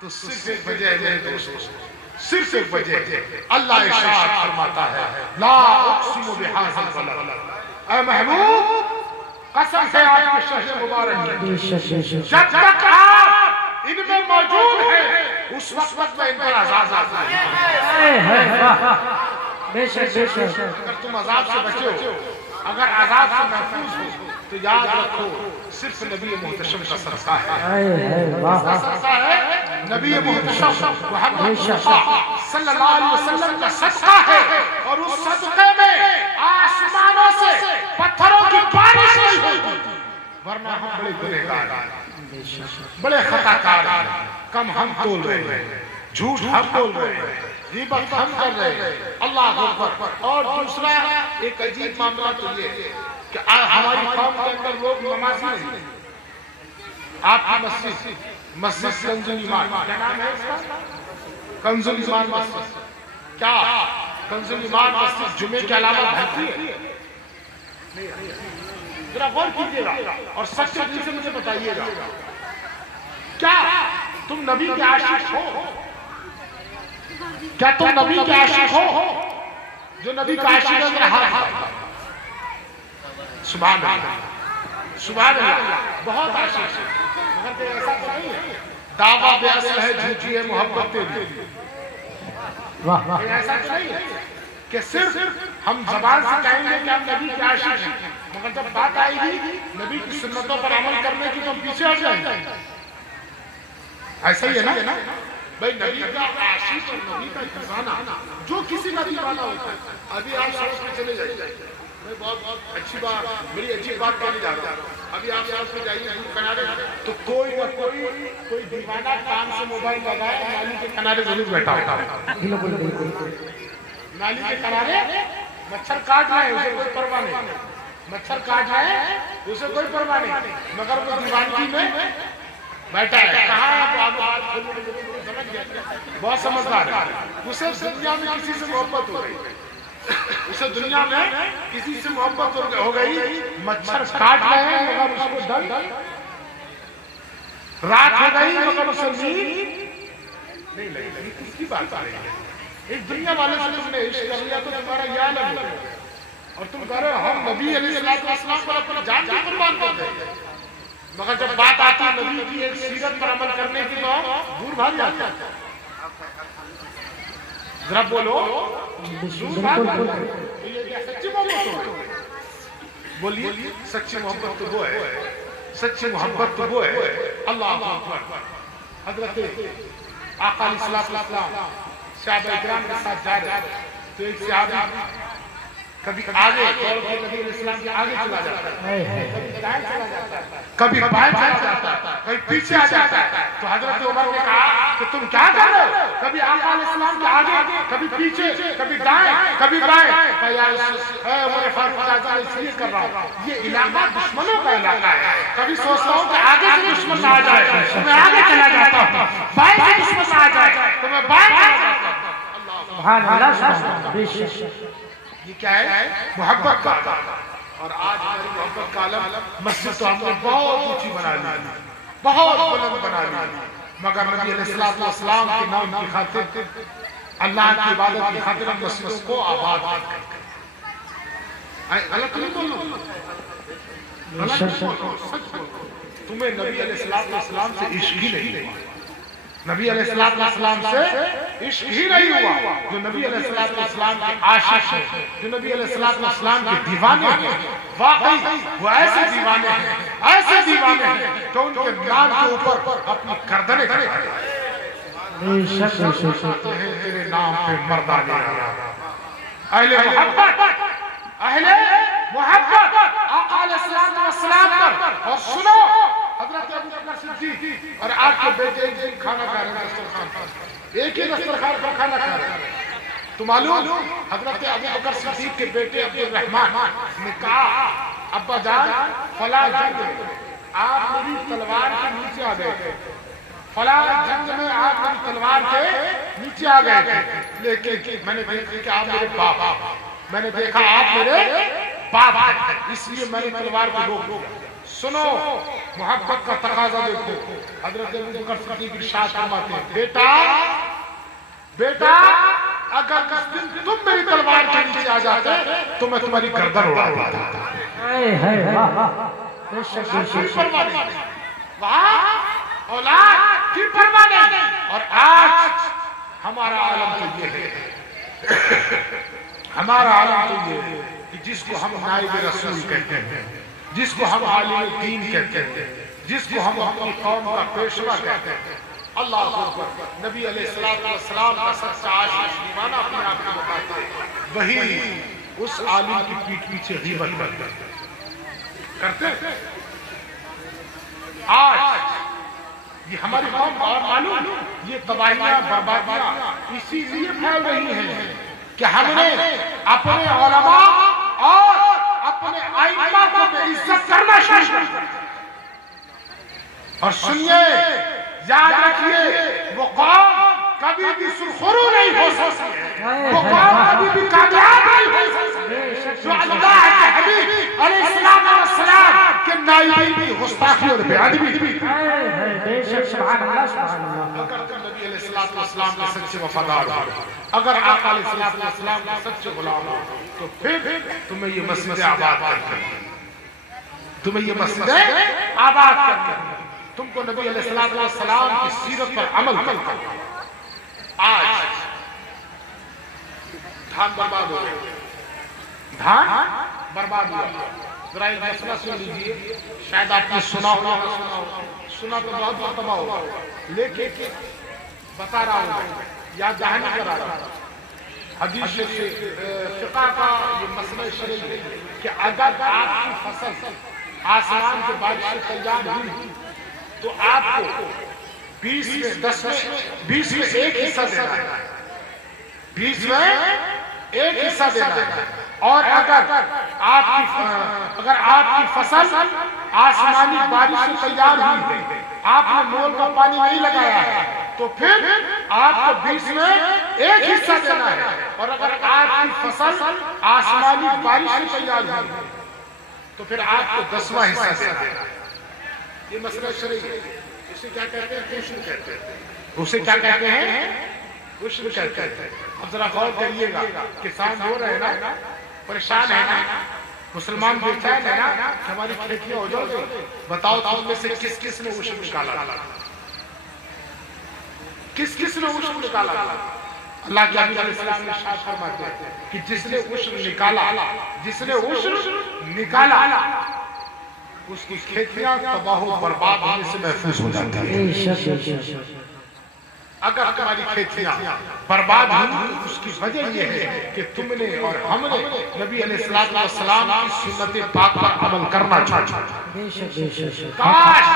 تو صرف ایک وجہ ہے میرے دوستوں، صرف ایک وجہ ہے۔ اللہ ارشاد فرماتا ہے لا اقسم بہذا البلد، اے محبوب قسم سے آپ کے شہر مبارک کی، جب تک آپ ان میں موجود ہیں اس وقت میں ان پر عذاب آتا ہے۔ بے شک بے شک، اگر تم عذاب سے بچے ہو، اگر عذاب سے محفوظ ہو تو یاد رکھو صرف نبی محتشم کا صدقہ ہے، صدقہ ہے نبی محتشم محمد مصطفیٰ صلی اللہ علیہ وسلم کا صدقہ ہے، اور اس صدقے میں آسمانوں سے پتھروں کی بارش نہیں ہوتی، ورنہ ہم بڑے گنہگار ہیں، بڑے خطا کار ہیں، کم ہم تول رہے ہیں، جھوٹ ہم بول رہے ہیں، غیبت ہم کر رہے ہیں، اللہ اکبر۔ اور دوسرا ایک عجیب معاملہ تو یہ ہے کہ ہماری قوم کے اندر لوگ نمازی نہیں، آپ کی مسجد کنز ایمان، کیا نام ہے اس کا؟ کنز ایمان مسجد، کیا کنز ایمان مسجد جمعے کے علاوہ بھرتی ہے؟ ذرا غور کیجئے گا اور سچے دل سے مجھے بتائیے گا، کیا تم نبی کے عاشق ہو؟ کیا تم نبی کے عاشق ہو؟ جو نبی کا عاشق ہے میرا ہاتھ، سبحان اللہ سبحان اللہ، بہت عاشق ہے، مگر کوئی ایسا تو نہیں ہے دعویٰ بے اصل ہے، جھوٹی ہے محبت تیری، ایسا تو نہیں ہے کہ صرف ہم زبان سے کہیں گے کہ ہم نبی کے عاشق ہیں، مگر جب بات آئے گی نبی کی سنتوں پر عمل کرنے کی تو ہم پیچھے ہٹ جائیں گے، ایسا ہی ہے نا؟ بھئی نبی کا عاشق اور نبی کا دیوانہ جو کسی نبی والا ہوتا ہے، ابھی آپ سڑک پہ چلے جائیے، میں بہت اچھی بات، میری عجیب بات کہنے جا رہا ہوں، ابھی آپ سڑک پہ جائیے دور کنارے تو کوئی نہ کوئی دیوانہ کان سے موبائل لگائے نالی کے کنارے ضرور بیٹھا ہوتا ہے، نالی کے کنارے مچھر کاٹ رہے ہیں اسے کوئی پرواہ نہیں، مچھر کاٹ رہے ہیں اسے کوئی پرواہ نہیں، مگر وہ دیوانگی میں بیٹھا ہے، کہاں ہے تو آگے بہت سمجھدار ہے، اسے دنیا میں کسی سے محبت ہو گئی، اسے دنیا میں کسی سے محبت ہو گئی، مچھر کاٹ رہے ہیں مگر اس کو ڈر، رات ہو گئی مگر اسے نیند نہیں لگی، کس کی بات آ رہی ہے؟ ایک دنیا والے سے تم نے عشق کر لیا تو تمہارا یہ عالم ہے، اور تم کہہ رہے ہو ہم نبی علیہ السلام پر اپنی جان کی قربان کر دیں گے، مگر جب بات آتی ہے نبی کی ایک سیرت پر عمل کرنے کی تو دور بھاگ جاتے ہیں، ذرا بولو دور بھاگ جاتے ہیں، یہ کیا سچی محبت ہو؟ بولیے سچی محبت تو وہ ہے، سچی محبت تو وہ ہے، اللہ اکبر۔ حضرت آقا علیہ السلام صحابہ اکرام کے ساتھ جا رہے تو ایک صحابی کبھی آگے دوڑ کے نبی علیہ السلام کے آگے چلا جاتا ہے، کبھی دائیں چلا جاتا ہے، کبھی بائیں چلا جاتا ہے، کبھی پیچھے آ جاتا ہے، تو حضرت عمر نے کہا کہ تم کیا کر رہے ہو؟ کبھی آقا علیہ السلام کے آگے، کبھی پیچھے، کبھی دائیں، کبھی بائیں، اے عمر فاروق اعظم اس لیے کر رہا ہوں، یہ علاقہ دشمنوں کا علاقہ ہے، کبھی سوچتا ہوں کہ آگے سے دشمن آ جائے تو میں آگے چلا جاتا ہوں، بائیں سے دشمن آ جائے تو میں بائیں چلا جاتا ہوں، سبحان اللہ سبحان اللہ، یہ کیا ہے؟ محبت کا عالم، اور آج ہماری محبت کا عالم مسجد تو ہم نے بہت اونچی بنا لی، بہت بلند بنا لی، مگر نبی علیہ السلام کے نام کی خاطر، اللہ کی عبادت کی خاطر ہم مسجدوں کو آباد کرتے ہیں، غلط نہیں بولو، غلط نہیں بولو، سچ بولو، تمہیں نبی علیہ السلام سے عشق ہی نہیں ہوا، نبی علیہ السلام سے عشق ہی نہیں ہوا، جو نبی علیہ السلام کے عاشق ہیں، جو نبی علیہ السلام کے دیوانے ہیں، واقعی وہ ایسے دیوانے ہیں، ایسے دیوانے ہیں کہ ان کے نام کے اوپر اپنی گردنیں کھڑے کرتے ہیں، تیرے نام پہ مردانے آیا، اہل محبت آقا علیہ السلام پر، اور سنو حضرت ابو بکر صدیق اور آپ کے بیٹے ایک دن کھانا کھا رہے ہیں دسترخوان پر، ایک ہی دسترخوان پر کھانا کھا رہے ہیں، تو معلوم حضرت ابو بکر صدیق کے بیٹے عبد الرحمن نے کہا ابا جان فلاں جنگ میں آپ میری تلوار کے نیچے آ گئے تھے، فلاں جنگ میں آپ میری تلوار کے نیچے آ گئے تھے، لیکن میں نے دیکھا کہ آپ میرے باپ، میں نے دیکھا آپ میرے باپ، اس لیے میں نے تلوار کو روک دیا۔ سنو محبت کا تقاضا دیکھو. حضرت ابو بکر صدیق ارشاد فرماتے ہیں بیٹا اگر اس دن تم میری تلوار کے نیچے آ جاتے تو میں تمہاری گردن اڑا دیتا. وہاں اولاد کی پرواہ نہیں. اور آج ہمارا عالم تو یہ ہے کہ جس کو ہم نائب رسول کہتے ہیں، جس کو ہم عالم دین کہتے ہیں، جس کو ہم اپنی قوم کا پیشوا کہتے ہیں. اللہ اکبر. نبی علیہ السلام کا سچا عاشق دیوانہ اپنے آپ کو بتاتے ہیں، وہی اس عالم کی پیٹھ پیچھے غیبت کرتے ہیں. آج یہ ہماری قوم کو اور معلوم یہ تباہیاں بربادیاں اسی لیے پھیل رہی ہیں کہ ہم نے اپنے علماء اور اپنے ائمہ کو بے عزت کرنا شروع کر دیا. اور سنیے، یاد رکھیے، وہ قوم کبھی بھی سرخرو نہیں ہو سکتی، وہ قوم کبھی بھی کامیاب نہیں ہو سکتی جو اللہ کے حبیب علیہ السلام کے نائب کی گستاخی اور بے ادبی. اگر نبی علیہ السلام کے سچے وفادار ہو، اگر آقا علیہ السلام کے سچے غلام ہو، تو پھر تمہیں یہ مسجد آباد کرنا، تم کو نبی علیہ السلام کی سیرت پر عمل کرنا. آج دھان برباد ہو گیا، ذرا ایک مسئلہ سن لیجیے. شاید آپ نے سنا تو بہت مرتبہ ہوگا، لیکن بتا رہا ہوں، یاد دہانی کرا رہا ہوں. حدیث فقہ کا یہ مسئلہ شرعی ہے کہ اگر آپ کی فصل آسمان کے بارش سے تیار ہوئی تو آپ کو 20 میں 10 میں 20 میں ایک حصہ دینا ہے، 20 میں ایک حصہ دینا ہے. اور اگر آپ کی فصل آسمانی بارش سے تیار ہوئی ہے، آپ نے مول کا پانی نہیں لگایا ہے، تو پھر آپ کو 20 میں ایک حصہ دینا ہے. اور اگر آپ کی فصل آسمانی بارش سے تیار ہوئی ہے تو پھر آپ کو 10واں حصہ دینا ہے. یہ مسئلہ شرعی ہے. اسے کیا کہتے ہیں؟ عشر کہتے ہیں. اسے کیا کہتے ہیں؟ عشر کہتے ہیں. اب ذرا غور کریے گا، کسان ہو رہے ہیں نا، پریشان ہے نا، مسلمان بے چین ہے نا کہ ہماری کھیتیاں ہو جاؤ گی. بتاؤ تم میں سے کس کس نے عشر نکالا؟ کس کس نے عشر نکالا؟ اللہ کے حبیب علیہ السلام نے ارشاد فرماتے ہیں کہ جس نے عشر نکالا اس کی کھیتیاں تباہ و برباد ہونے سے محفوظ ہو جاتی ہیں. اگر تمہاری کھیتیاں برباد ہوئی اس کی وجہ یہ ہے کہ تم نے اور ہم نے نبی علیہ السلام کی سنت پاک پر عمل کرنا چاہتے. کاش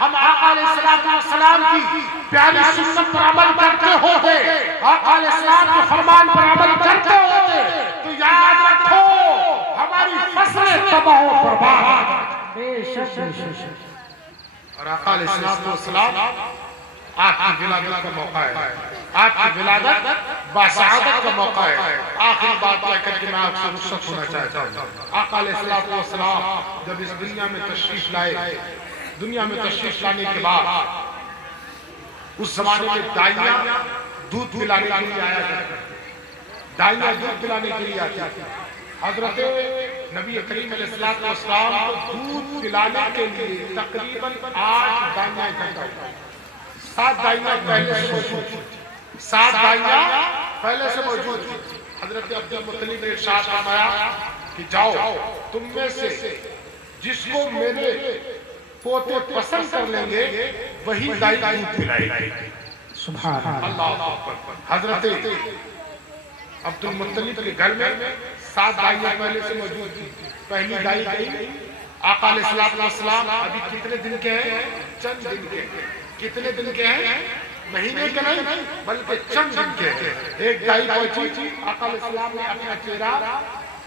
ہم آقا علیہ السلام کی پیاری سنت پر عمل کرتے ہوتے، آقا علیہ السلام کے فرمان پر عمل کرتے ہوتے، تو یاد رکھو ہماری فصلیں تباہ و برباد. اور آقا علیہ السلام آپ کی ولادت کا موقع ہے، آپ کی ولادت باسعادت کا موقع ہے. آخری بات یہ کر کے میں آپ سے رخصت ہونا چاہتا ہوں. آقا علیہ السلام جب اس دنیا میں تشریف لائے، دنیا میں تشریف لانے کے بعد اس زمانے میں دائیاں دودھ پلانے کے لیے آیا کرتی، دائیاں دودھ پلانے کے لیے آتی. حضرت نبی کریم علیہ السلام کو دودھ پلانے کے لیے تقریباً 8 دائیاں اکٹھا ہوئی. 7 دائیاں پہلے سے موجود تھی، 7 دائیاں پہلے سے موجود تھی. حضرت عبد المطلب نے ارشاد فرمایا کہ جاؤ تم میں سے جس کو میرے پوتے پسند کر لیں گے وہی دائی دودھ پلائے گی. سبحان اللہ. حضرت عبد المطلب کے گھر میں 7 دائیاں پہلے سے موجود تھی. پہلی دائی گئی. آقا علیہ السلام ابھی کتنے دن کے ہیں؟ چند دن کے. کتنے دن کے ہیں؟ مہینے کے نہیں بلکہ چند دن کے. ایک دائی پہنچی، آقا علیہ السلام نے اپنا چہرہ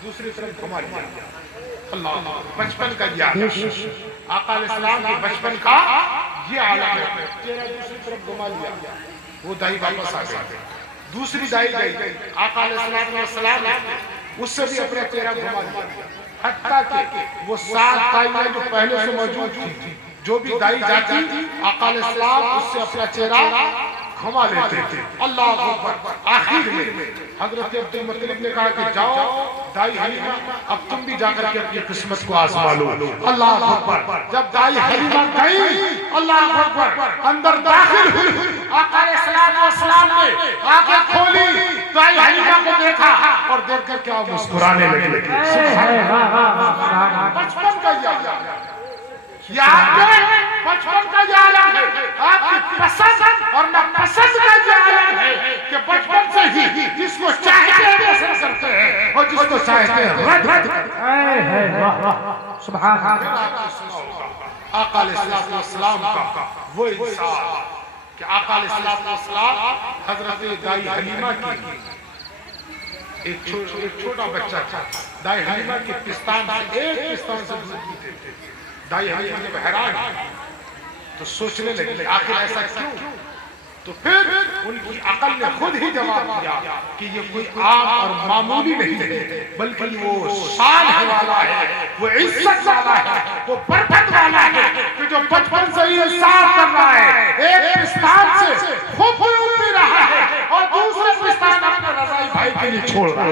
دوسری طرف گھما لیا. اللہ بچپن کا یاد. آقا علیہ السلام کے بچپن کا یہ عالم ہے. چہرہ دوسری طرف گھما لیا، وہ دائی واپس آ گئی. دوسری دائی گئی، آقا علیہ السلام اس سے بھی اپنا چہرہ گھما لیا. حتیٰ کہ وہ 7 دائیاں جو پہلے سے موجود تھی جو بھی دائی جاتی آقا علیہ السلام اس سے اپنا چہرہ گھما لیتے تھے. اللہ اکبر. آخر میں حضرت عبد المطلب نے کہا کہ جاؤ دائی حلیمہ اب تم بھی جا کر کے اپنی قسمت کو آزما لو. اللہ اکبر. جب دائی حلیمہ گئی اللہ اکبر اندر داخل ہوئی آقا علیہ السلام نے آنکھیں کھولی دائی حلیمہ کو دیکھا اور دیکھ کر کیا مسکرانے لگے. بچپن کا یہ آپ کے بچپن کا یہ عالم ہے. آپ کی پسند اور ناپسند کا یہ عالم ہے کہ بچپن سے ہی جس کو چاہتے ہیں پسند کرتے ہیں اور جس کو چاہتے ہیں رد کرتے ہیں. سبحان اللہ. آقا علیہ السلام کا وہ انسان کہ آقا علیہ السلام حضرت دائی حلیمہ کی ایک چھوٹا بچہ تھا. دائی حلیمہ کے پستان سے ایک پستان سے دودھ پیتے تھے. دائی حلیمہ جب حیران تو سوچنے لگے آخر ایسا کیوں؟ تو پھر ان کی عقل نے خود ہی جواب دیا کہ یہ کوئی عام اور معمولی نہیں ہے بلکہ وہ شان والا ہے, وہ عزت والا ہے, وہ برکت والا ہے کہ جو بچپن سے ہی انصاف کر رہا ہے. ایک پستان سے خوب دودھ پی رہا ہے اور دوسرے پستان اپنے رضائی بھائی کے لیے چھوڑ رہا ہے.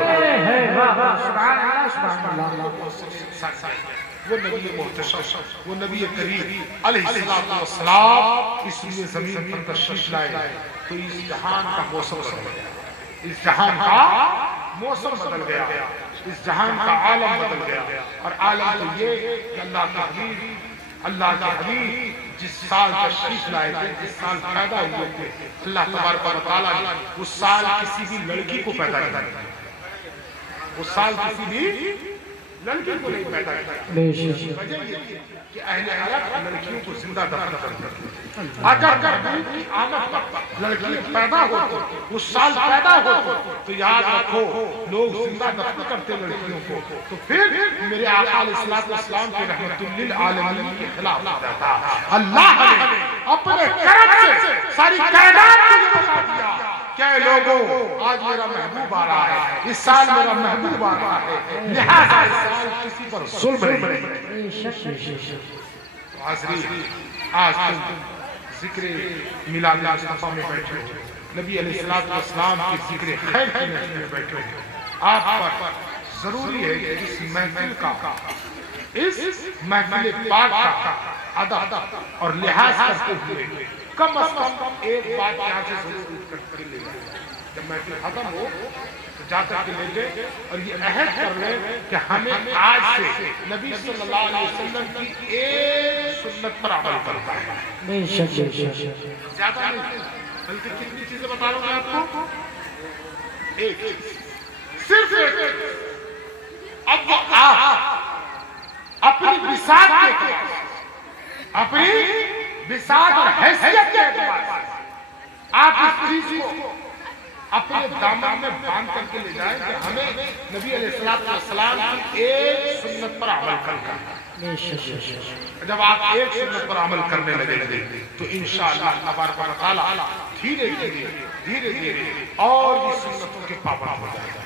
سبحان اللہ. سبحان اللہ. وہ نبی محتشم, وہ نبی کریم علیہ السلام اس لیے زمین پر تشریف لائے تو اس جہان کا موسم بدل گیا, اس جہان کا موسم بدل گیا, اس جہان کا عالم بدل گیا. اور عالم تو یہ کہ اللہ کے حبیب جس سال تشریف لائے تھے, جس سال پیدا ہوئے تھے, اللہ تبارک و تعالیٰ نے اس سال کسی بھی لڑکی کو پیدا نہیں کیا. اس سال کسی بھی لڑکی کو نہیں پیدا کیا. وجہ یہ کہ اہل عرب لڑکیوں کو زندہ دفن کرتے تھے. اگر کی آمد پر لڑکی پیدا ہو اس سال پیدا ہو تو یاد رکھو لوگ زندہ دفن کرتے لڑکیوں کو, تو پھر میرے آقا علیہ السلام کے رحمت للعالمین کے خلاف ہوتا تھا. اللہ نے اپنے کرم سے ساری کائنات کو یہ بتا دیا کہ لوگوں آج میرا محبوب آ رہا ہے, اس سال میرا محبوب آ رہا ہے, لہذا اس سال کسی پر ظلم نہیں. حاضرین, آج تم ذکر میلاد مصطفیٰ میں بیٹھے ہو, نبی علیہ السلام کی ذکر خیر کی محفل میں بیٹھے ہو. آپ پر ضروری ہے کہ اس محفل کا, اس محفل پاک کا ادب اور لحاظ کرتے ہوئے کم از کم ایک بات یہاں سے ضرور کر لے جائے. جب محفل ختم ہو تو جا کر کے لے جائے اور یہ عہد کر لیں کہ ہمیں آج سے نبی صلی اللہ علیہ وسلم کی ایک سنت پر عمل کرتا ہے. زیادہ نہیں بلکہ کتنی چیزیں بتا رہا ہوں میں آپ کو, ایک چیز, صرف ایک. اب وہ آپ اپنی بساط کے اعتبار سے, اپنی بساط اور حیثیت کے اعتبار سے آپ اس چیز کو اپنے دامن میں باندھ کر کے لے جائیں کہ ہمیں نبی علیہ السلام کی ایک سنت پر عمل کرنا ہے. جب آپ ایک سنت پر عمل کرنے لگے تو انشاءاللہ تبارک و تعالی دھیرے دھیرے اور بھی سنتوں کے پابند ہو جائے گا.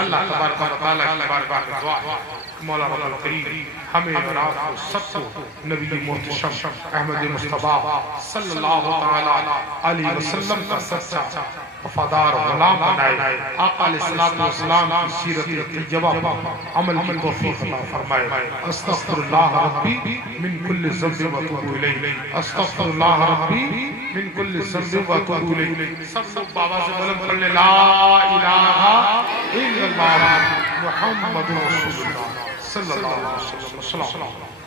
اللہ تبارک و تعالی کی بارگاہ میں دعا ہے مولا رب الکریم ہمیں اور آپ کو سب کو نبی محتشم احمد مصطفیٰ صلی اللہ تعالی علیہ وسلم کا سچا وفادار غلام بنائے. آقا علیہ السلام کی سیرت طیبہ پر عمل کی توفیق عطا فرمائے. استغفر اللہ ربی من کل ذنب و اتوب الیہ, استغفر اللہ ربی من کل ذنب و اتوب الیہ. سب لوگ بابا سے بلند پڑھ لیں لا الہ الا اللہ محمد رسول اللہ صلی اللہ علیہ وسلم.